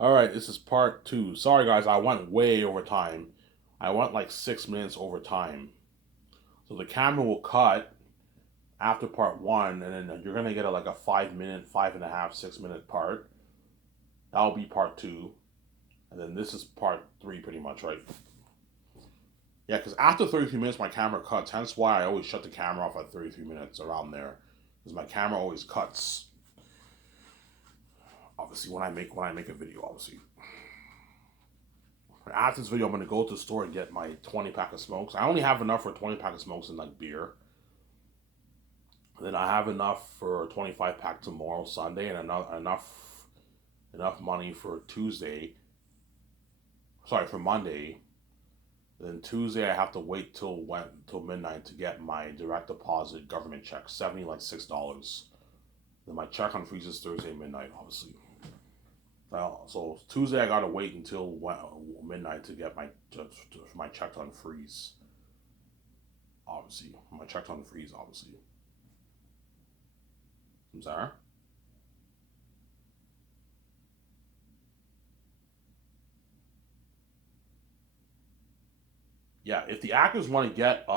All right, this is part two. Sorry, guys, I went way over time. I went like 6 minutes over time. So the camera will cut after part one, and then you're gonna get like a 5 minute, five and a half, 6 minute part. That'll be part two, and then this is part three, pretty much, right? Yeah, because after 33 minutes, my camera cuts. Hence why I always shut the camera off at 33 minutes around there, because my camera always cuts. Obviously, when I make a video, obviously. After this video, I'm gonna go to the store and get my 20 pack of smokes. I only have enough for a 20 pack of smokes and like beer. And then I have enough for a 25 pack tomorrow, Sunday, and enough money for Tuesday. Sorry, for Monday. Then Tuesday I have to wait till midnight to get my direct deposit government check, $76. Then my check on freezes Thursday midnight, obviously. So Tuesday I gotta wait until midnight to get my check on freeze. Obviously, my check on freeze. Obviously, I'm sorry. Yeah, if the actors want to get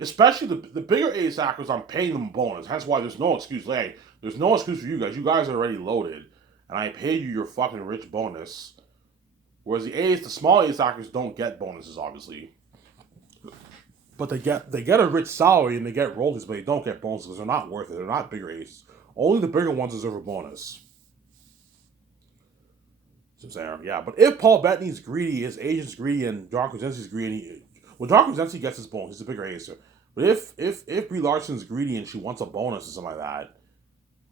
especially the bigger ace actors, I'm paying them a bonus. That's why there's no excuse. Like, there's no excuse for you guys. You guys are already loaded, and I pay you your fucking rich bonus. Whereas the small ace actors don't get bonuses, obviously, but they get a rich salary and they get royalties, but they don't get bonuses because they're not worth it. They're not bigger aces. Only the bigger ones deserve a bonus. So yeah, but if Paul Bettany's greedy, his agent's greedy, and John Krasinski's greedy, well, John Krasinski gets his bonus. He's a bigger acer. But if Brie Larson's greedy and she wants a bonus or something like that,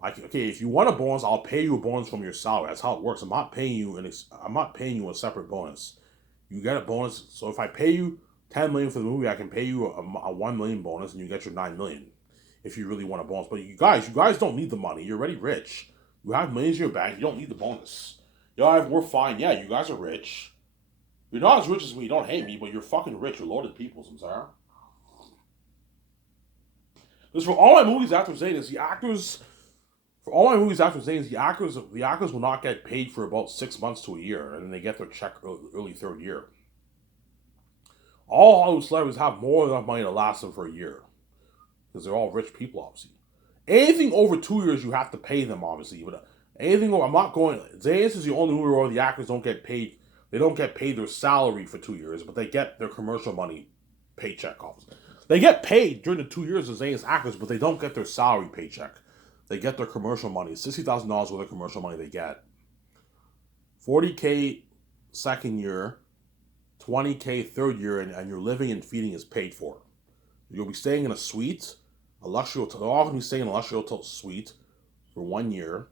like, okay, if you want a bonus, I'll pay you a bonus from your salary. That's how it works. I'm not paying you a separate bonus. You get a bonus. So if I pay you 10 million for the movie, I can pay you a 1 million bonus, and you get your 9 million. If you really want a bonus, but you guys don't need the money. You're already rich. You have millions in your bank. You don't need the bonus. Yeah, we're fine. Yeah, you guys are rich. You're not as rich as me. You don't hate me, but you're fucking rich. You're loaded people, Samsara. Because for all my movies after saying this, the actors for all my movies after saying this, the actors will not get paid for about 6 months to a year, and then they get their check early third year. All Hollywood celebrities have more than enough money to last them for a year because they're all rich people, obviously. Anything over 2 years, you have to pay them, obviously. But anything over, I'm not going. Zayas is the only movie where the actors don't get paid. They don't get paid their salary for 2 years, but they get their commercial money paycheck, obviously. They get paid during the 2 years as Zayas actors, but they don't get their salary paycheck. They get their commercial money. $60,000 worth of commercial money they get. 40K second year, 20K third year, and your living and feeding is paid for. You'll be staying in a suite, a luxury hotel. They're all going to be staying in a luxury hotel suite for 1 year,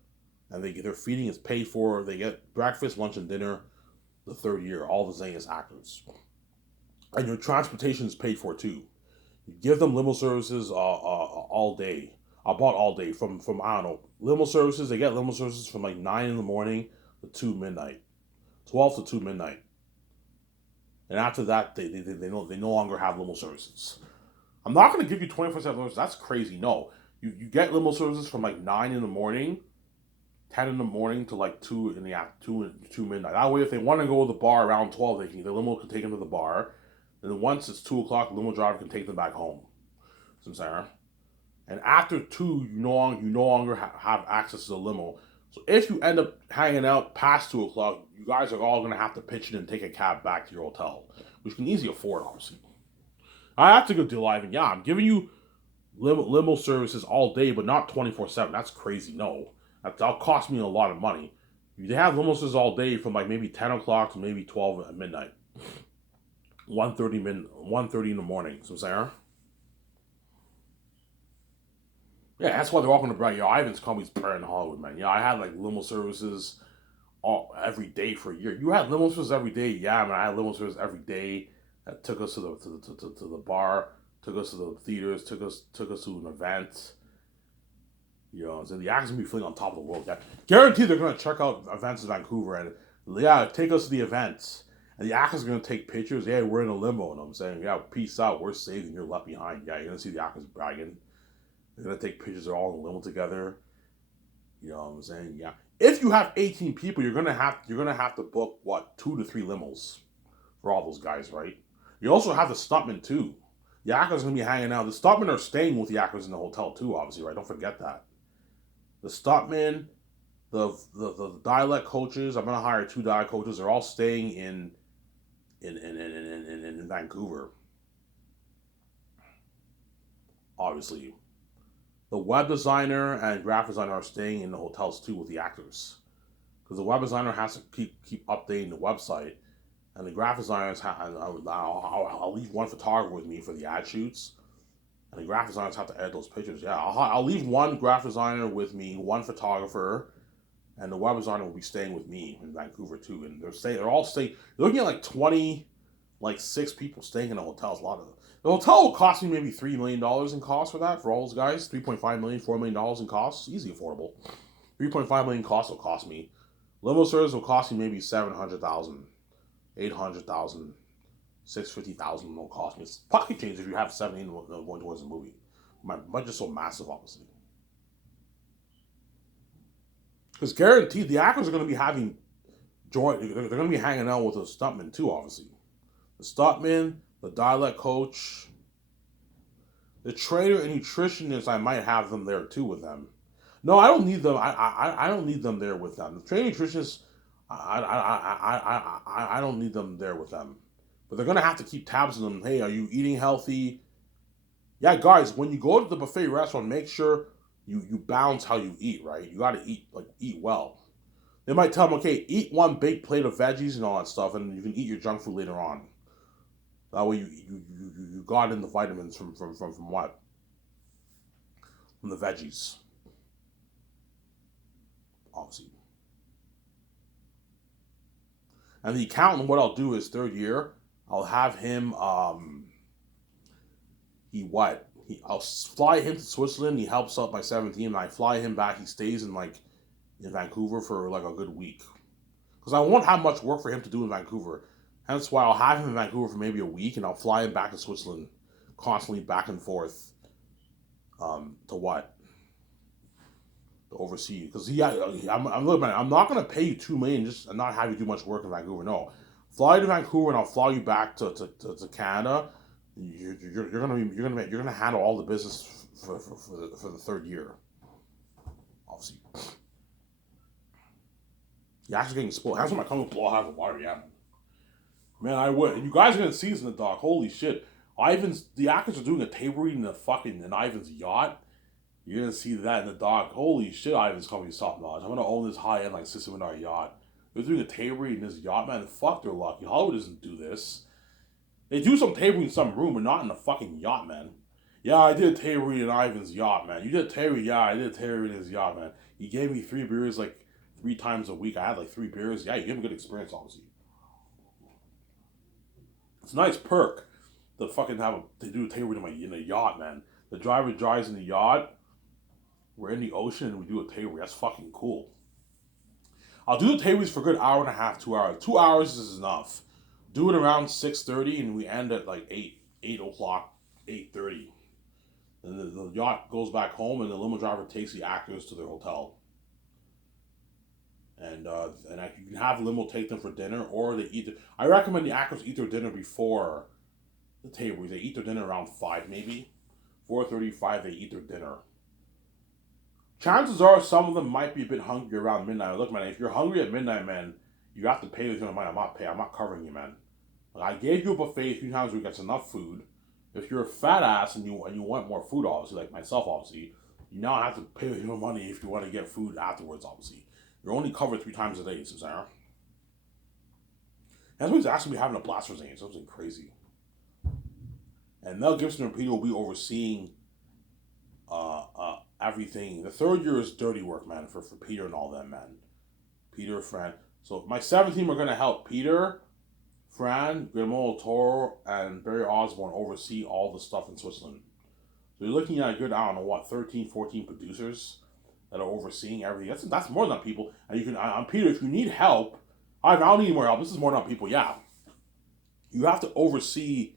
and their feeding is paid for. They get breakfast, lunch, and dinner the third year. All the Zayas actors, and your transportation is paid for too. You give them limo services all day, about all day from I don't know limo services. They get limo services from like 9 in the morning to 2 midnight, 12 to 2 midnight, and after that they no longer have limo services. I'm not going to give you 24/7 limo. That's crazy. No, you get limo services from like 9 in the morning, 10 in the morning to like 2 midnight. That way, if they want to go to the bar around 12, the limo can take them to the bar. And then once it's 2 o'clock, the limo driver can take them back home. So I'm saying, and after two, you no longer have access to the limo. So if you end up hanging out past 2 o'clock, you guys are all gonna have to pitch in and take a cab back to your hotel, which you can easily afford, obviously. I have to go to live, and yeah, I'm giving you limo services all day, but not 24/7. That's crazy. No, that'll cost me a lot of money. They have limo services all day from like maybe 10 o'clock to maybe 12 at midnight, 1:30 in the morning. So Sarah, yeah, that's why they're all gonna brag. Yo, Ivan's company's better in Hollywood, man. Yeah, I had like limo services all every day for a year. You had limo services every day, yeah, man. I had limo services every day that took us to the bar, took us to the theaters, took us to an event. You know, so the actors gonna be feeling on top of the world. Yeah, guaranteed they're gonna check out events in Vancouver and yeah, take us to the events. And the actors are gonna take pictures. Yeah, we're in a limo, and I'm saying, yeah, peace out. We're saved, and you're left behind. Yeah, you're gonna see the actors bragging. They're gonna take pictures. They're all in a limo together. You know what I'm saying? Yeah. if you have 18 people, you're gonna have to book what 2 to 3 limos for all those guys, right? You also have the stuntmen too. Yakuza's gonna be hanging out. The stuntmen are staying with Yakuza in the hotel too, obviously, right? Don't forget that. The stuntmen, the dialect coaches. I'm gonna hire 2 dialect coaches. They're all staying in Vancouver, obviously. The web designer and graphic designer are staying in the hotels too with the actors, because the web designer has to keep updating the website, and the graphic designers I'll leave one photographer with me for the ad shoots, and the graphic designers have to edit those pictures. Yeah, I'll leave one graphic designer with me, one photographer, and the web designer will be staying with me in Vancouver too. And they're all staying. They're looking at like 20, like 6 people staying in the hotels. A lot of them. The hotel will cost me maybe $3 million in cost for that for all those guys. 3.5 million, $4 million in costs. Easy affordable. 3.5 million costs will cost me. Limo service will cost me maybe 700,000, 800,000, 650,000 will cost me. It's pocket change if you have 17 going towards the movie. My budget's so massive, obviously. Because guaranteed, the actors are going to be having joy. They're going to be hanging out with the stuntmen too, obviously. The stuntman, the dialect coach, the trainer and nutritionist. I might have them there too with them. No, I don't need them. I don't need them there with them. The trainer nutritionist, I don't need them there with them. But they're gonna have to keep tabs on them. Hey, are you eating healthy? Yeah, guys, when you go to the buffet restaurant, make sure you balance how you eat. Right, you got to eat well. They might tell them, okay, eat one big plate of veggies and all that stuff, and you can eat your junk food later on. That way you got in the vitamins from what? From the veggies, obviously. And the accountant, what I'll do is 3rd year, I'll have him I'll fly him to Switzerland. He helps out my 17, and I fly him back. He stays in Vancouver for like a good week, because I won't have much work for him to do in Vancouver. Hence why I'll have him in Vancouver for maybe a week, and I'll fly him back to Switzerland, constantly back and forth, to what? To oversee. Because yeah, I'm looking at it, I'm not gonna pay you 2 million just and not have you do much work in Vancouver. No, fly to Vancouver and I'll fly you back to Canada. You're gonna handle all the business for the 3rd year, obviously. You're actually getting spoiled. That's when my company will blow out the water. Yeah, man, I would. And you guys are gonna see this in the doc. Holy shit. The actors are doing a table read in Ivan's yacht. You're gonna see that in the doc. Holy shit, Ivan's company's top notch. I'm gonna own this high end like $6 million yacht. They're doing a table read in this yacht, man. Fuck, they're lucky. Hollywood doesn't do this. They do some table read in some room, but not in the fucking yacht, man. Yeah, I did a table read in Ivan's yacht, man. You did a table read? Yeah, I did a table read in his yacht, man. He gave me 3 beers like 3 times a week. I had like 3 beers. Yeah, you give him a good experience, obviously. It's a nice perk to fucking to do a table read in a yacht, man. The driver drives in the yacht. We're in the ocean and we do a table read. That's fucking cool. I'll do the table reads for a good hour and a half, 2 hours. 2 hours is enough. Do it around 6:30 and we end at like 8 o'clock, 8:30. And the yacht goes back home and the limo driver takes the actors to their hotel. And you can have the limo take them for dinner, or they eat. I recommend the actors eat their dinner before the table. They eat their dinner around 5 maybe. 4:35 they eat their dinner. Chances are some of them might be a bit hungry around midnight. Look, man, if you're hungry at midnight, man, you have to pay with your money. I'm not covering you, man. Like, I gave you a buffet a few times where you get enough food. If you're a fat ass and you want more food, obviously, like myself, obviously, you now have to pay with your money if you want to get food afterwards, obviously. You're only covered 3 times a day, Sarah. That's why he's actually having a blast for Zane. Something crazy. And Mel Gibson and Peter will be overseeing everything. The 3rd year is dirty work, man, for Peter and all them, man. Peter, Fran. So my 17 are going to help Peter, Fran, Guillermo del Toro, and Barry Osborne oversee all the stuff in Switzerland. So you're looking at a good, I don't know what, 13, 14 producers that are overseeing everything. That's more than people. And you can, Peter, if you need help, I don't need more help. This is more than people, yeah. You have to oversee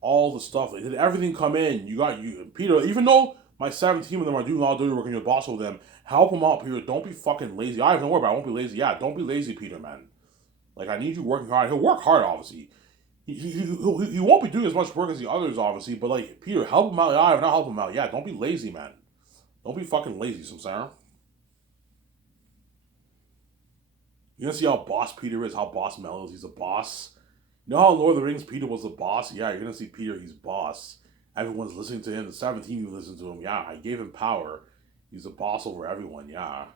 all the stuff. Did everything come in? You Peter, even though My 17 of them are doing all dirty work and you're the boss of them. Help them out, Peter. Don't be fucking lazy. I don't worry about it. I won't be lazy. Yeah, don't be lazy, Peter, man. Like, I need you working hard. He'll work hard, obviously. He won't be doing as much work as the others, obviously, but, like, Peter, help him out. Yeah, not help him out. Yeah, don't be lazy, man. Don't be fucking lazy, Samsara. You're gonna see how boss Peter is, how boss Mel is. He's a boss. You know how Lord of the Rings Peter was the boss? Yeah, you're gonna see Peter, he's boss. Everyone's listening to him. The 17 you listen to him. Yeah, I gave him power. He's the boss over everyone. Yeah.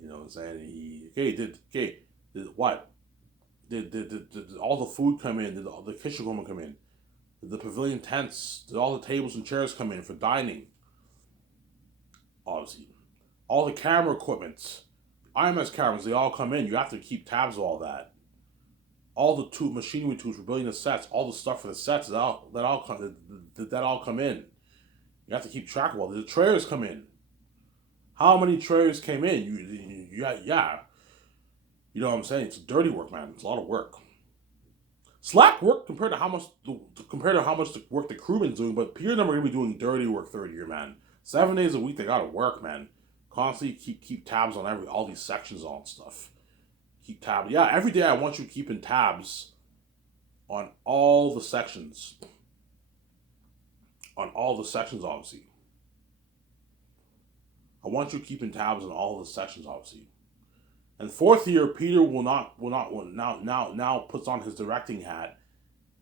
You know what I'm saying? Did what? Did all the food come in? Did all the kitchen woman come in? Did the pavilion tents? Did all the tables and chairs come in for dining? Obviously. All the camera equipment. IMS cameras, they all come in. You have to keep tabs of all that. All the machinery tools for building the sets, all the stuff for the sets, that all come in. You have to keep track of all. The trailers come in. How many trailers came in? Yeah. You know what I'm saying? It's dirty work, man. It's a lot of work. Slack work compared to how much the work the crewman's doing, but Peter and them are gonna be doing dirty work third year, man. 7 days a week they gotta work, man. Constantly keep tabs on all these sections on stuff. Keep tabs. Yeah, every day I want you keeping tabs on all the sections. On all the sections, obviously. I want you keeping tabs on all the sections, obviously. And fourth year, Peter will now puts on his directing hat.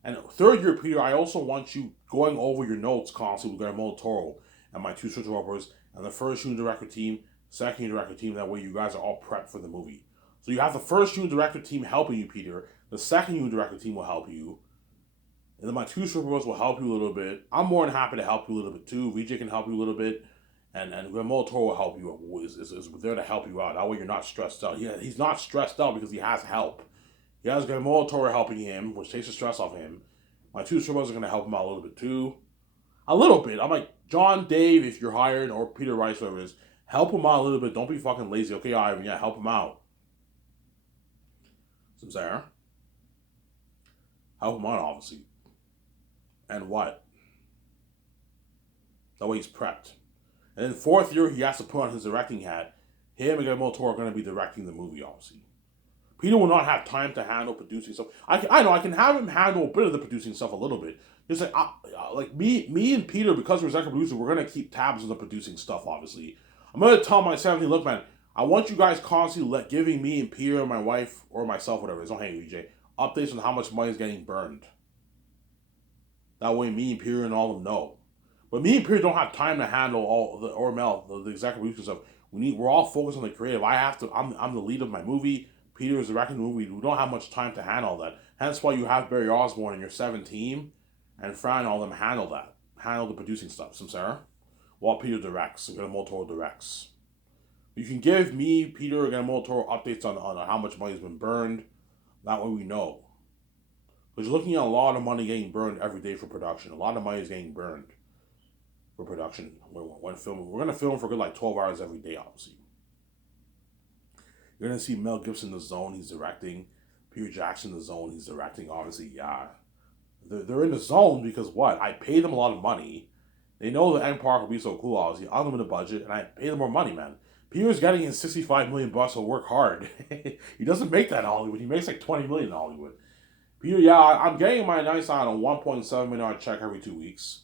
And third year, Peter, I also want you going over your notes constantly with Guillermo del Toro and my two Social Rovers and the first junior director team, second junior director team. That way, you guys are all prepped for the movie. So you have the first junior director team helping you, Peter. The second junior director team will help you. And then my two Social Rovers will help you a little bit. I'm more than happy to help you a little bit too. VJ can help you a little bit. And Guillermo del Toro will help you. Is there to help you out. That way you're not stressed out. Yeah, he's not stressed out because he has help. He has Guillermo del Toro helping him, which takes the stress off him. My two strippers are going to help him out a little bit too. A little bit. I'm like, John, Dave, if you're hired, or Peter Rice, whoever it is, help him out a little bit. Don't be fucking lazy. Okay, Ivan, yeah, help him out. Sincere. Help him out, obviously. And what? That way he's prepped. And then fourth year, he has to put on his directing hat. Him and Guillermo del Toro are going to be directing the movie, obviously. Peter will not have time to handle producing stuff. I know I can have him handle a bit of the producing stuff a little bit. Just like me and Peter, because we're executive producers, we're gonna keep tabs on the producing stuff. Obviously, I'm gonna tell my 17. Look, man, I want you guys constantly giving me and Peter and my wife or myself, whatever it is, don't hang VJ, updates on how much money is getting burned. That way, me and Peter and all of them know. But me and Peter don't have time to handle all the or Mel the executive producer stuff. We're all focused on the creative. I'm the lead of my movie. Peter is directing the movie. We don't have much time to handle that. Hence why you have Barry Osborne and your 7 team and Fran and all them handle that. Handle the producing stuff, Samsara. While Peter directs and Guillermo del Toro directs. You can give me, Peter, and Guillermo del Toro updates on how much money has been burned. That way we know. Because you're looking at a lot of money getting burned every day for production. A lot of money is getting burned for production when filming. We're going to film for good like 12 hours every day, obviously. You're going to see Mel Gibson, The Zone, he's directing. Peter Jackson, The Zone, he's directing, obviously, yeah. They're in the zone because what? I pay them a lot of money. They know the end product will be so cool, obviously. Unlimited budget, and I pay them more money, man. Peter's getting his $65 million to work hard. He doesn't make that in Hollywood. He makes like $20 million in Hollywood. Peter, yeah, I'm getting my nice on a $1.7 million check every 2 weeks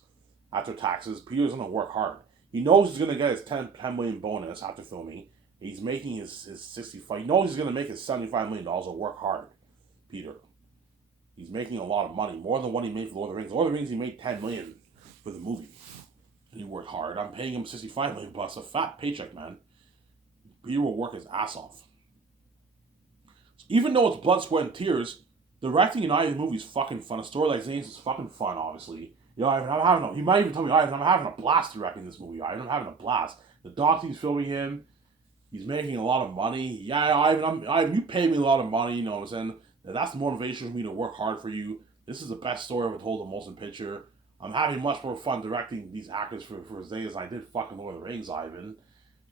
after taxes. Peter's going to work hard. He knows he's going to get his $10 million bonus after filming. He's making his 65. He knows he's going to make his $75 million to work hard. Peter. He's making a lot of money. More than what he made for Lord of the Rings. Lord of the Rings, he made $10 million for the movie. And he worked hard. I'm paying him $65 million bucks. A fat paycheck, man. Peter will work his ass off. So even though it's blood, sweat, and tears, directing an Ivan movie is fucking fun. A story like Zane's is fucking fun, obviously. You know, Ivan, he might even tell me, Ivan, I'm having a blast directing this movie. Ivan, I'm having a blast. The doc team's filming him. He's making a lot of money. Yeah, Ivan, you pay me a lot of money, you know what I'm saying? That's the motivation for me to work hard for you. This is the best story ever told in motion picture. I'm having much more fun directing these actors for Zane as I did fucking Lord of the Rings, Ivan.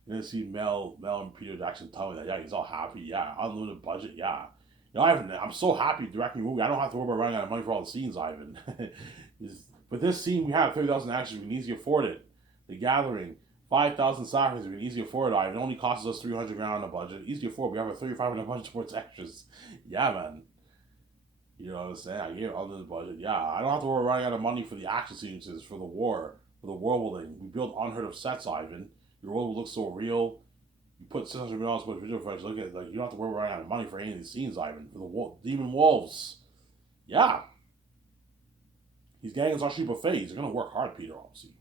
You're gonna see Mel and Peter Jackson tell me that, yeah, he's all happy, yeah, unlimited budget, yeah. You know, Ivan, I'm so happy directing a movie. I don't have to worry about running out of money for all the scenes, Ivan. But this scene, we have 30,000 actors, we can easily afford it. The Gathering, 5,000 sacrifices. We can easily afford it. It only costs us 300 grand on a budget. Easy afford. We have a 3,500 budget towards extras. Yeah, man. You know what I'm saying? I gave all this budget. Yeah, I don't have to worry running out of money for the action sequences, for the war, for the world building. We built unheard of sets, Ivan. Your world will look so real. You put $600 for visual effects. Look at like you don't have to worry running out of money for any of these scenes, Ivan. For the demon wolves. Yeah. He's getting his actually buffet. He's gonna work hard, Peter, obviously.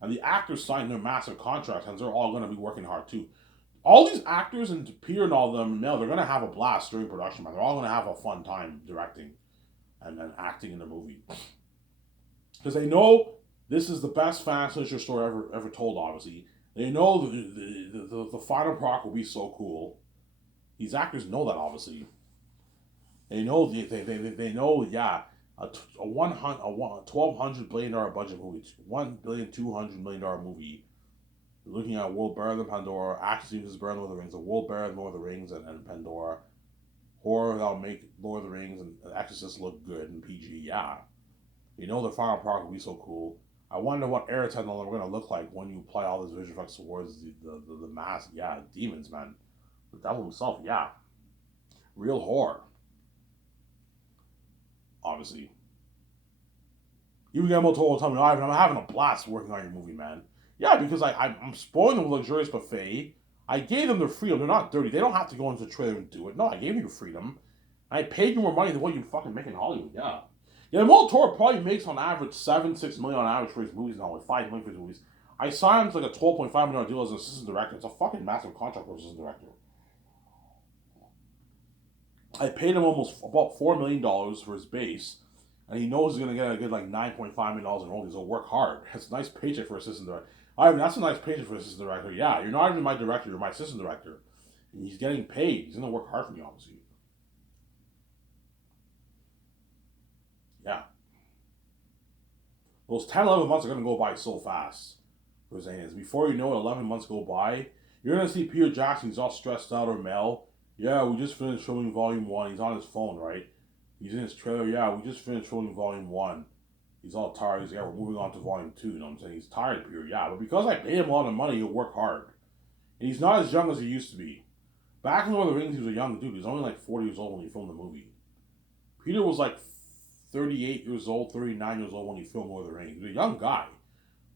And the actors signed their massive contracts, and they're all gonna be working hard too. All these actors and Peter and all of them, they're gonna have a blast during production, man. They're all gonna have a fun time directing and then acting in the movie. Because they know this is the best fan literature story ever told, obviously. They know the final product will be so cool. These actors know that, obviously. They know, they know, yeah, a $1,200 billion budget movie, $1,200,000,000 movie. You're looking at a world better than Pandora, action sequences better than Lord of the Rings, a world better than Lord of the Rings and Pandora, horror that'll make Lord of the Rings and Exorcist look good and PG, yeah. You know the final product will be so cool. I wonder what air technology we're gonna look like when you apply all these visual effects towards the mass, yeah, demons, man. The devil himself, yeah. Real horror. Obviously. You get more told tell me, Ivan, I'm having a blast working on your movie, man. Yeah, because I'm spoiling them with luxurious buffet. I gave them their freedom. They're not dirty. They don't have to go into the trailer and do it. No, I gave you the freedom. I paid you more money than what you fucking make in Hollywood. Yeah. Yeah, Del Toro probably makes on average 7-6 million on average for his movies now, like 5 million for his movies. I signed him to like a $12.5 million deal as an assistant director. It's a fucking massive contract for an assistant director. I paid him almost about $4 million for his base, and he knows he's gonna get a good like $9.5 million in royalties. He'll work hard. That's a nice paycheck for assistant director. I mean, that's a nice paycheck for assistant director. Yeah, you're not even my director. You're my assistant director. And he's getting paid. He's gonna work hard for me, obviously. Yeah. Those 10, 11 months are gonna go by so fast for Zayn's. Before you know it, 11 months go by. You're gonna see Peter Jackson. He's all stressed out or Mel. Yeah, we just finished filming Volume 1. He's on his phone, right? He's in his trailer. Yeah, we just finished filming Volume 1. He's all tired. He's, yeah, we're moving on to Volume 2. You know what I'm saying? He's tired, Peter. Yeah, but because I paid him a lot of money, he'll work hard. And he's not as young as he used to be. Back in Lord of the Rings, he was a young dude. He was only like 40 years old when he filmed the movie. Peter was like 38 years old, 39 years old when he filmed Lord of the Rings. He was a young guy.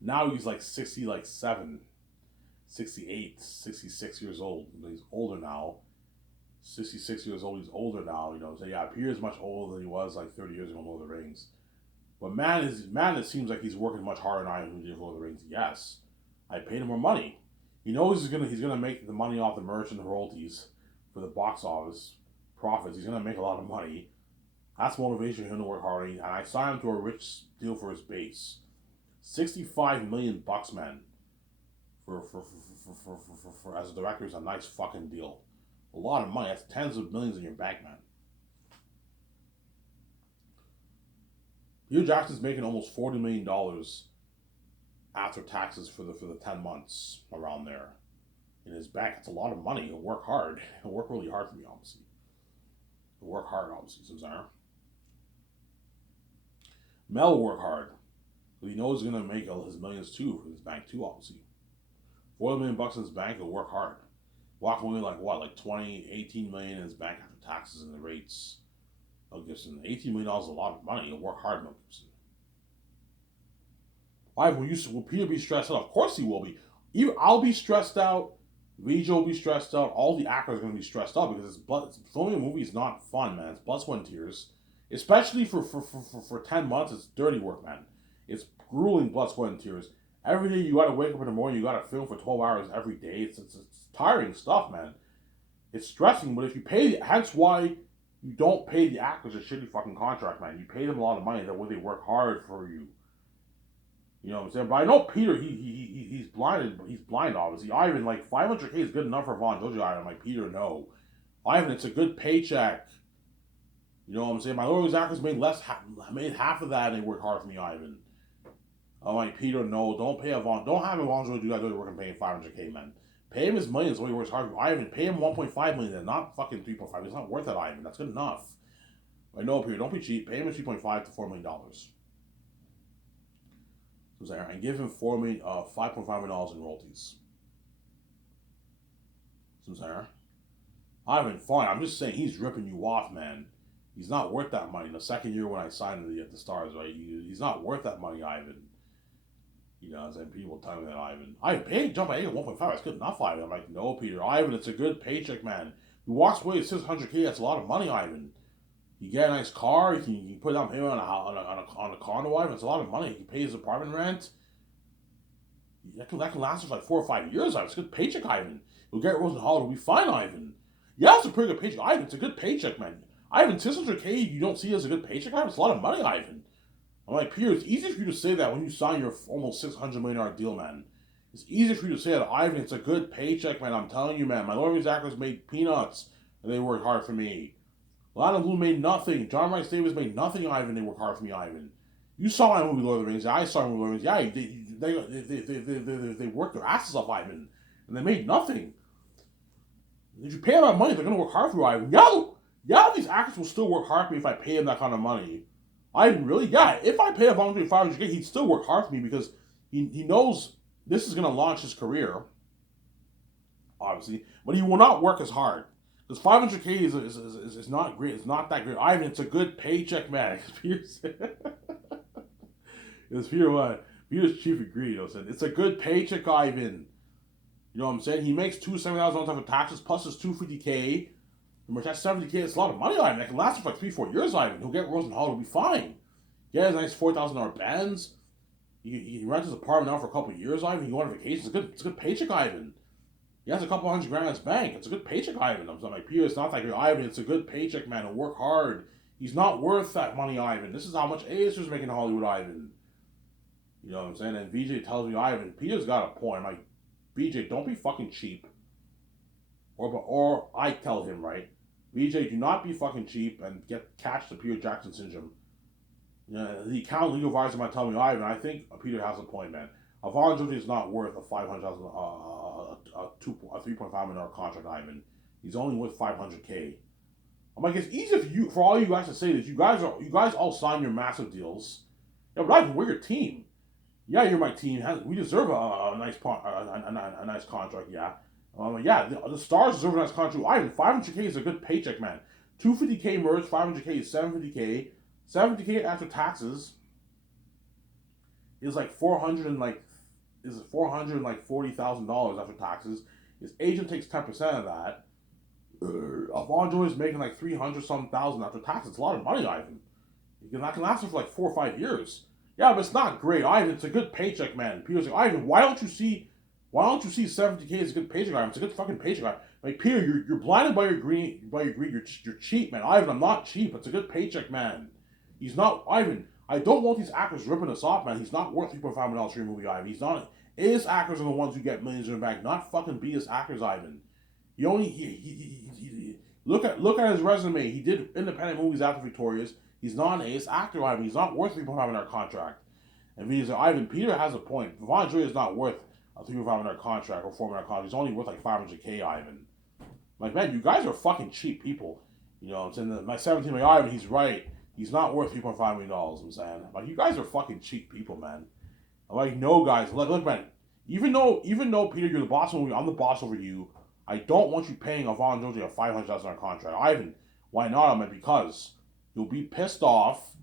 Now he's like 60, like 7, 68, 66 years old. He's older now. 66 years old, he's older now, you know. So yeah, Peter's much older than he was like 30 years ago in Lord of the Rings. But man, it seems like he's working much harder than I am who did Lord of the Rings. Yes. I paid him more money. He knows he's gonna make the money off the merch and the royalties for the box office profits. He's gonna make a lot of money. That's motivation for him to work hard. And I signed him to a rich deal for his base. $65 million, man. For as a director is a nice fucking deal. A lot of money. That's tens of millions in your bank, man. Peter Jackson's making almost $40 million after taxes for the 10 months around there in his bank. It's a lot of money. He'll work hard. He'll work really hard for me, obviously. He'll work hard, obviously, Cesar. Mel will work hard. But he knows he's gonna make his millions too for his bank too, obviously. $40 million in his bank, he'll work hard. Walk away like what, like 20, 18 million in his bank after taxes and the rates. Mel Gibson, $18 million is a lot of money. He'll work hard, Mel Gibson. Why will Peter be stressed out? Of course he will be. Even I'll be stressed out. Vijay will be stressed out. All the actors are going to be stressed out because filming a movie is not fun, man. It's blood, sweat, and tears. Especially for 10 months, it's dirty work, man. It's grueling blood, sweat, and tears. Every day you got to wake up in the morning, you got to film for 12 hours every day. It's tiring stuff, man. It's stressing, but if you pay, hence why you don't pay the actors a shitty fucking contract, man. You pay them a lot of money that way they work hard for you. You know what I'm saying? But I know Peter, he's blinded. He's blind, obviously. Ivan, like, $500K is good enough for Von Jojo Ivan. Like, Peter, no. Ivan, it's a good paycheck. You know what I'm saying? My Lord actors made half of that and they worked hard for me, Ivan. I'm like, Peter, no. Don't have a Von Jojo do that work and pay him $500K, man. Pay him his millions the way he works hard for me. Ivan, pay him $1.5 million, not fucking 3.5. It's not worth it, Ivan. That's good enough. I know, Peter, don't be cheap. Pay him $3.5 to $4 million. And give him $5.5 million in royalties. Ivan, fine. I'm just saying he's ripping you off, man. He's not worth that money. In the second year when I signed him at the Stars, right? He's not worth that money, Ivan. And people tell me that I paid John Maega 1.5. That's good enough, Ivan. I'm like, no, Peter. Ivan, it's a good paycheck, man. He walks away with $600K. That's a lot of money, Ivan. You get a nice car. You can put down payment on a condo, Ivan. It's a lot of money. He can pay his apartment rent. That can last for like 4 or 5 years, Ivan. It's a good paycheck, Ivan. You'll get Rosenhall. It'll be fine, Ivan. Yeah, it's a pretty good paycheck. Ivan, it's a good paycheck, man. Ivan, $600K, you don't see as a good paycheck, Ivan? It's a lot of money, Ivan. I'm like, Peter, it's easy for you to say that when you sign your almost $600 million deal, man. It's easy for you to say that, Ivan, it's a good paycheck, man. I'm telling you, man. My Lord actors made peanuts, and they worked hard for me. Lana Blue made nothing. John Rice Davis made nothing, Ivan. They worked hard for me, Ivan. You saw my movie Lord of the Rings. I saw my movie Lord of the Rings. Yeah, they worked their asses off, Ivan. And they made nothing. If you pay them that money, they're going to work hard for you, Ivan. Yeah, these actors will still work hard for me if I pay them that kind of money. Ivan, really? Yeah, if I pay a volunteer $500K, he'd still work hard for me because he knows this is going to launch his career, obviously, but he will not work as hard. Because $500K is not great. It's not that great. Ivan, it's a good paycheck, man. It's Peter what? Peter's chief agreed. It's a good paycheck, Ivan. You know what I'm saying? He makes $270,000 of taxes plus his $250K. Remember, that's $70K. It's a lot of money, Ivan. That can last for like 3-4 years, Ivan. He'll get Rosenhall. He'll be fine. He has a nice $4,000 Benz. He rents his apartment now for a couple of years, Ivan. He go on vacation. It's a good paycheck, Ivan. He has a couple $100,000 in his bank. It's a good paycheck, Ivan. I'm like, Peter, it's not that good, Ivan. It's a good paycheck, man. He'll work hard. He's not worth that money, Ivan. This is how much A-listers make in Hollywood, Ivan. You know what I'm saying? And VJ tells me, Ivan, Peter's got a point. I'm like, VJ, don't be fucking cheap. Or I tell him, right? VJ, do not be fucking cheap and catch the Peter Jackson syndrome. The account legal advisor might tell me, Ivan, I think Peter has a point, man. Avon Joji is not worth a $3.5 million contract, Ivan. He's only worth $500K. I'm like, it's easy for all you guys to say this. You guys all sign your massive deals. Yeah, but Ivan, we're your team. Yeah, you're my team. We deserve a nice contract. Yeah. The Stars deserve a nice contract. Ivan, $500K is a good paycheck, man. $250K merge, $500K is $750K. $750K after taxes is like $440,000 after taxes. His agent takes 10% of that. Avon Joy is making like 300-something thousand after taxes. It's a lot of money, Ivan. That can last him for like 4 or 5 years. Yeah, but it's not great, Ivan. It's a good paycheck, man. Peter's like, Ivan, why don't you see 70K as a good paycheck, Ivan? It's a good fucking paycheck, Ivan. Like, Peter, you're blinded by your greed. You're cheap, man. Ivan, I'm not cheap. It's a good paycheck, man. He's not, Ivan. I don't want these actors ripping us off, man. He's not worth $3.5 million for your movie, Ivan. He's not. A-list actors are the ones who get millions in the bank, not fucking B-list actors, Ivan. Look at his resume. He did independent movies after Victorious. He's not an A-list actor, Ivan. He's not worth $3.5 million contract. And he's like, Ivan, Peter has a point. Vaughn Joy is not worth a $3.5 million contract or $4 million contract. He's only worth like $500K, Ivan. Like, man, you guys are fucking cheap people. You know what I'm saying? My 17 like, Ivan, he's right. He's not worth $3.5 million, I'm saying. Like, you guys are fucking cheap people, man. I'm like, no, guys. Look, man. Even though, Peter, you're the boss over me, I'm the boss over you, I don't want you paying Avon Joji a $500,000 contract. Ivan, why not? I'm like, because you'll be pissed off.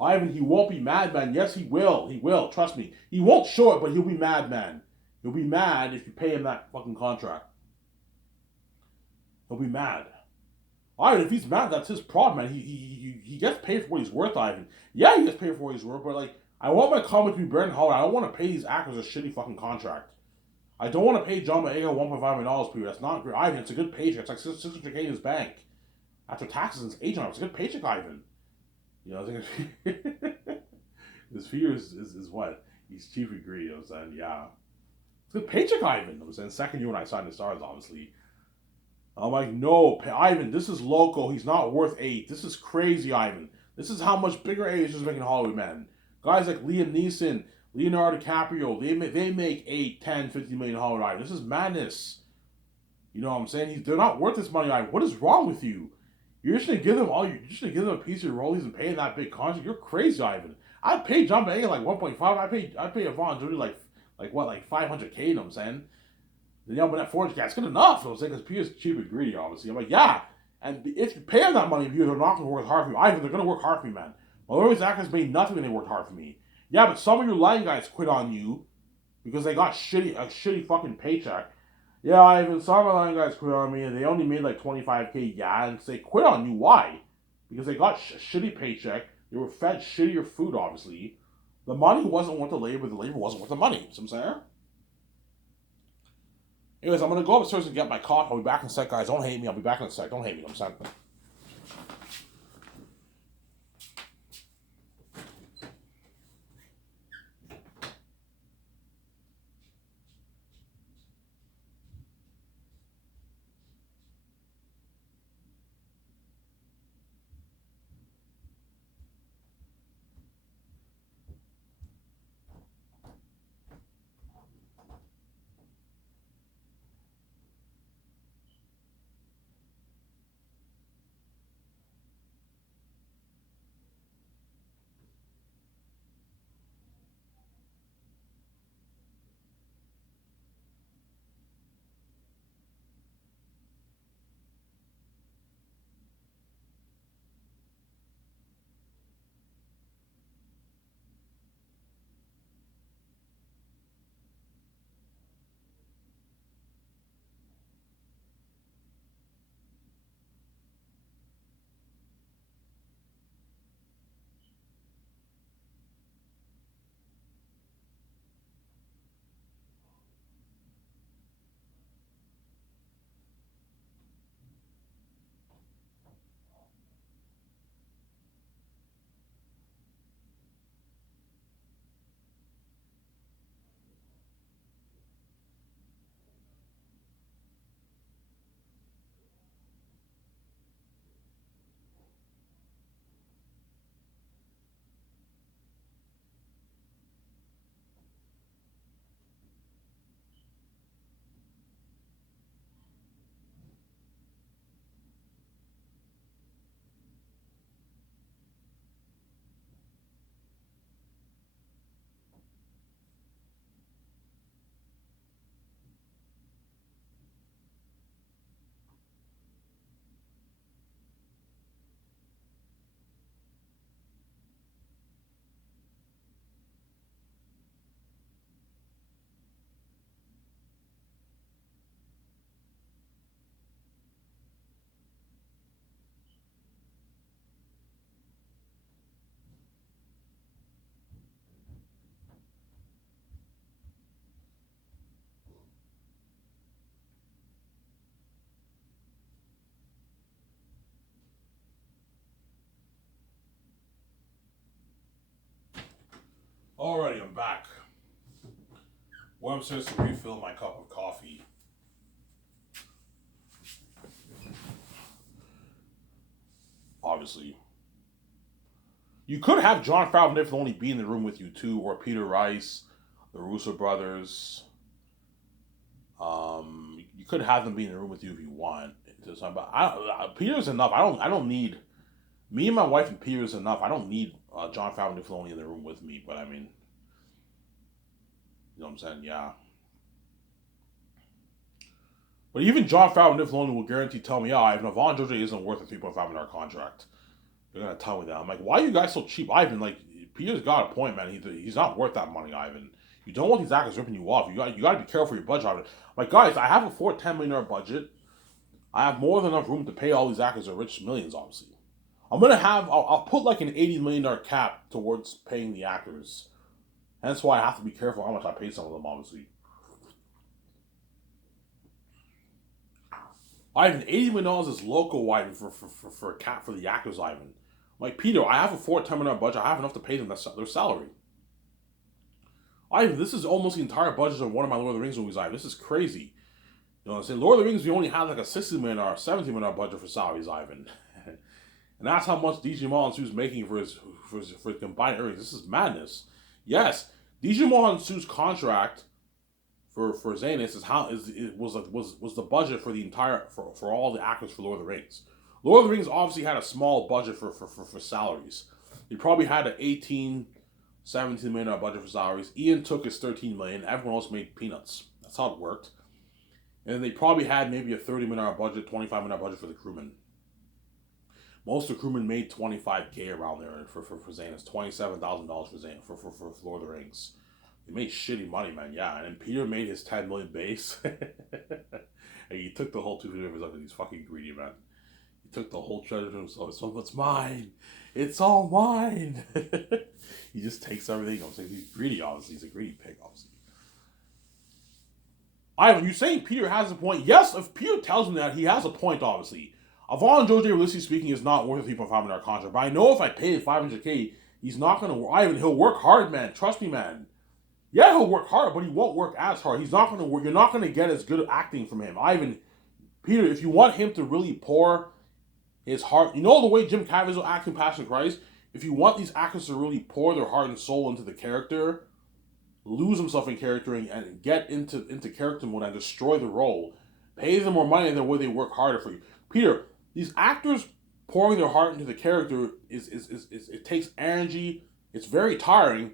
Ivan, he won't be mad, man. Yes, he will. He will. Trust me. He won't show it, but he'll be mad, man. He'll be mad if you pay him that fucking contract. He'll be mad. Ivan, if he's mad, that's his problem, man. He gets paid for what he's worth, Ivan. Yeah, he gets paid for what he's worth, but like, I want my comment to be Brandon Howard. I don't want to pay these actors a shitty fucking contract. I don't want to pay John Maega $1.5 million per year. That's not great. Ivan, it's a good paycheck. It's like $600K in his bank. After taxes and his agent, it's a good paycheck, Ivan. You know, I think his fear is what? He's chief agreed, you know what I'm saying? Yeah. It's a good paycheck, Ivan. You know what I'm saying? Second year when I signed the Stars, obviously. I'm like, no, Ivan, this is loco. He's not worth $8. This is crazy, Ivan. This is how much bigger A is just making Hollywood, man. Guys like Liam Neeson, Leonardo DiCaprio, they make $8, $10, $50 million Hollywood, Ivan. This is madness. You know what I'm saying? They're not worth this money, Ivan. What is wrong with you? You're just gonna give them a piece of your rollies and pay that big contract? You're crazy, Ivan. I pay John Boyega like 1.5. I pay Yvonne Jr. like what, like 500K. You know what I'm saying? Yeah, but that Forge guy's good enough. So I was saying, because Peter's cheap and greedy, obviously. I'm like, yeah. And if you pay them that money, Peter, they're not going to work hard for me. Ivan, they're going to work hard for me, man. Well, those actors made nothing when they worked hard for me. Yeah, but some of your line guys quit on you because they got a shitty fucking paycheck. Yeah, Ivan, some of my line guys quit on me and they only made like 25K. Yeah, and they quit on you. Why? Because they got a shitty paycheck. They were fed shittier food, obviously. The money wasn't worth the labor wasn't worth the money. You know what I'm saying? Anyways, I'm gonna go upstairs and get my coffee. I'll be back in a sec, guys. Don't hate me. I'll be back in a sec. Don't hate me. I'm saying. Alrighty, I'm back. Well, I'm supposed to refill my cup of coffee. Obviously, you could have John Favreau only be in the room with you too, or Peter Rice, the Russo brothers. You could have them be in the room with you if you want. But Peter's enough. I don't need me and my wife and Peter's enough. I don't need John Favreau only in the room with me. But I mean, you know what I'm saying? Yeah. But even John Favreau and Nick will guarantee tell me, yeah, if Yvonne Georgia isn't worth a $3.5 million contract. They're gonna tell me that. I'm like, why are you guys so cheap, Ivan? Like, Peter's got a point, man. He's not worth that money, Ivan. You don't want these actors ripping you off. You got to be careful for your budget, Ivan. Like, guys, I have a $10 million budget. I have more than enough room to pay all these actors their rich millions, obviously. I'll put like an $80 million cap towards paying the actors. Hence why I have to be careful how much I pay some of them, obviously. Ivan, $80 million is local, Ivan, for a cap for the actors, Ivan. Like, Peter, I have a $10 million budget. I have enough to pay them their salary. Ivan, this is almost the entire budget of one of my Lord of the Rings movies, Ivan. This is crazy. You know what I'm saying? Lord of the Rings, we only had like a $60 million or $70 million budget for salaries, Ivan. And that's how much DJ Mohansu's making for his combined earnings. This is madness. Yes, DJ Mohansu's contract for Xanis was the budget for the entire for all the actors for Lord of the Rings. Lord of the Rings obviously had a small budget for salaries. He probably had an 18 $17 million budget for salaries. Ian took his $13 million. Everyone else made peanuts. That's how it worked. And they probably had maybe a $30 million budget, $25 million budget for the crewmen. Most of the crewmen made $25K around there for Xanus. $27,000 for Xanus for Lord of the Rings. They made shitty money, man. Yeah, and then Peter made his $10 million base. And he took the whole $250 million up, and he's fucking greedy, man. He took the whole treasure to himself. It's mine. It's all mine. He just takes everything. I'm saying he's greedy, obviously. He's a greedy pig, obviously. Ivan, you saying Peter has a point? Yes, if Peter tells me that, he has a point, obviously. Avon Jose, realistically speaking, is not worth a $3.5 million contract. But I know if I pay him $500K, he's not going to... Ivan, he'll work hard, man. Trust me, man. Yeah, he'll work hard, but he won't work as hard. He's not going to work. You're not going to get as good acting from him. Ivan, Peter, if you want him to really pour his heart... You know the way Jim Caviezel acting Passion Christ? If you want these actors to really pour their heart and soul into the character, lose himself in character and get into character mode and destroy the role, pay them more money than way they work harder for you. Peter, these actors pouring their heart into the character is it takes energy. It's very tiring.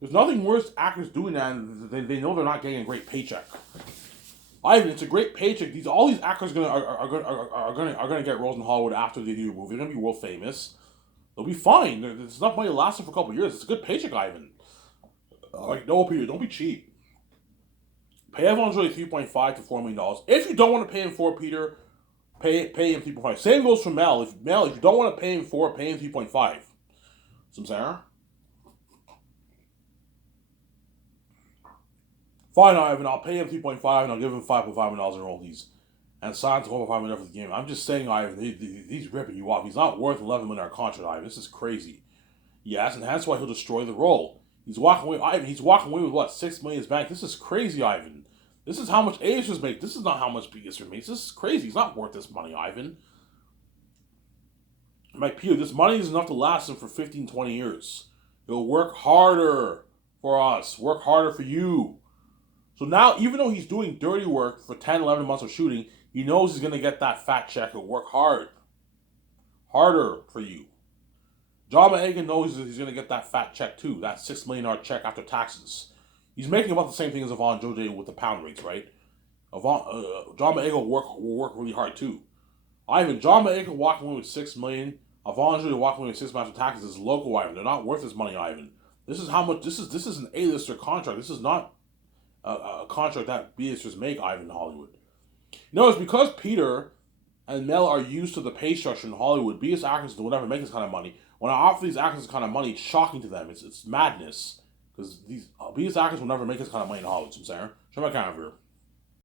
There's nothing worse actors doing that, and they know they're not getting a great paycheck. Ivan, it's a great paycheck. All these actors are gonna get roles in Hollywood after they do a movie. They're gonna be world famous. They'll be fine. It's not money lasting for a couple of years. It's a good paycheck, Ivan. No, Peter, don't be cheap. Pay Evan Joy $3.5 to $4 million. If you don't want to pay him $4, Peter, pay him $3.5. Same goes for Mel. If you don't want to pay him $4, pay him $3.5. See what I'm saying? Fine, Ivan, I'll pay him $3.5 and I'll give him $5.5 million in royalties. And sign to $1.5 million for the game. I'm just saying, Ivan, he's ripping you off. He's not worth $11 million contract, Ivan. This is crazy. Yes, and that's why he'll destroy the role. He's walking away, Ivan. He's walking away with what, $6 million in his bank. This is crazy, Ivan. This is how much A-listers make. This is not how much B-listers make. This is crazy. He's not worth this money, Ivan. Mike Peter, this money is enough to last him for 15, 20 years. He'll work harder for us. Work harder for you. So now, even though he's doing dirty work for 10, 11 months of shooting, he knows he's going to get that fat check. He'll work hard. Harder for you. John Boyega knows he's going to get that fat check too. That $6 million check after taxes. He's making about the same thing as Avon Jose with the pound rates, right? John Boyega will work really hard too. Ivan, John Boyega walking away with $6 million. Avon Jose walking away with $6 million after taxes is local, Ivan. They're not worth this money, Ivan. This is how much. This is an A-lister contract. This is not a contract that B-listers make, Ivan, in Hollywood. No, it's because Peter and Mel are used to the pay structure in Hollywood. B-list actors will never make this kind of money. When I offer these actors this kind of money, it's shocking to them. It's madness. Because these B-list actors will never make this kind of money in Hollywood, so I'm saying. Show my camera here.